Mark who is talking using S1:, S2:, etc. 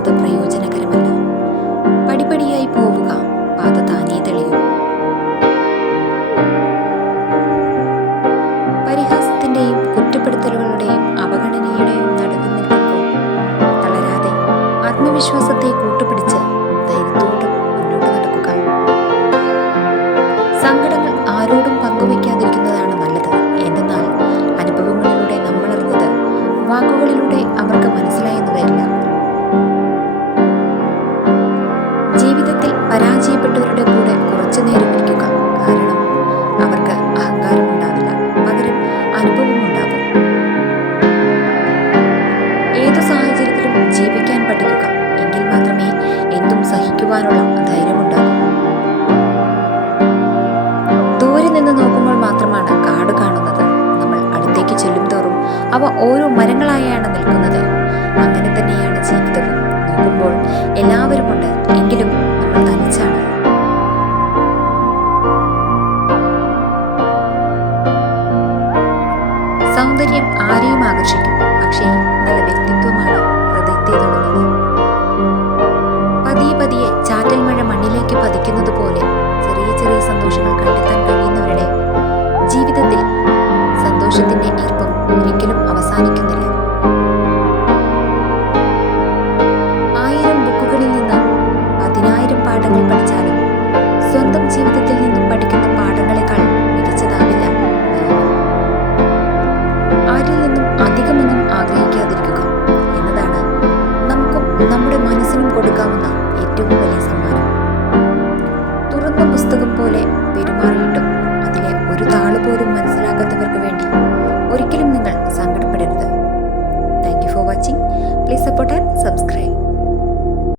S1: അത് പ്രയോജനകരമല്ല. പടിപടിയായി പോവുക പാത താനേ തെളിയും. പരിഹാസത്തിന്റെയും കുറ്റപ്പെടുത്തലുകളുടെയും അവഗണനയുടെയും നടുവിൽ നിൽക്കുമ്പോൾ തളരാതെ ആത്മവിശ്വാസത്തെ കൂട്ടുപിടിച്ച് ധൈര്യത്തോടെ മുന്നോട്ട് നടക്കുക. സങ്കടങ്ങൾ ആരോടും പങ്കുവയ്ക്കാതിരിക്കുന്നതാണ് പരാജയപ്പെട്ടവരുടെ കൂടെ കുറച്ചു നേരം ഇരിക്കുക. കാരണം അവർക്ക് അഹങ്കാരം ഉണ്ടാവില്ല പകരം അനുഭവം ഉണ്ടാകും ഏതു സാഹചര്യത്തിലും ജീവിക്കാൻ പഠിക്കുക. എങ്കിൽ മാത്രമേ എന്തും സഹിക്കുവാനുള്ള ധൈര്യമുണ്ടാകൂ. ദൂരെ നിന്ന് നോക്കുമ്പോൾ മാത്രമാണ് കാട് കാണുന്നത്. നമ്മൾ അടുത്തേക്ക് ചെല്ലും തോറും അവ ഓരോ മരങ്ങളായാണ് നിൽക്കുന്നത്. അങ്ങനെ തന്നെയാണ് ജീവിതവും. സൗന്ദര്യം ആരെയും ആകർഷിക്കും. പക്ഷേ നല്ല വ്യക്തിത്വമാണ് ഹൃദയത്തെ തൊടുന്നത് പതിയെ പതിയെ ചാറ്റൽ മഴ മണ്ണിലേക്ക് പതിക്കുന്നത് പോലെ ചെറിയ ചെറിയ സന്തോഷങ്ങൾ കണ്ടെത്താൻ കൊടുക്കാവുന്ന ഏറ്റവും വലിയ സമ്മാനം. തുറന്ന പുസ്തകം പോലെ പെരുമാറിയിട്ടും അതിലെ ഒരു താൾ പോലും മനസ്സിലാകാത്തവർക്ക് വേണ്ടി ഒരിക്കലും നിങ്ങൾ സങ്കടപ്പെടരുത്. Thank you for watching please support and subscribe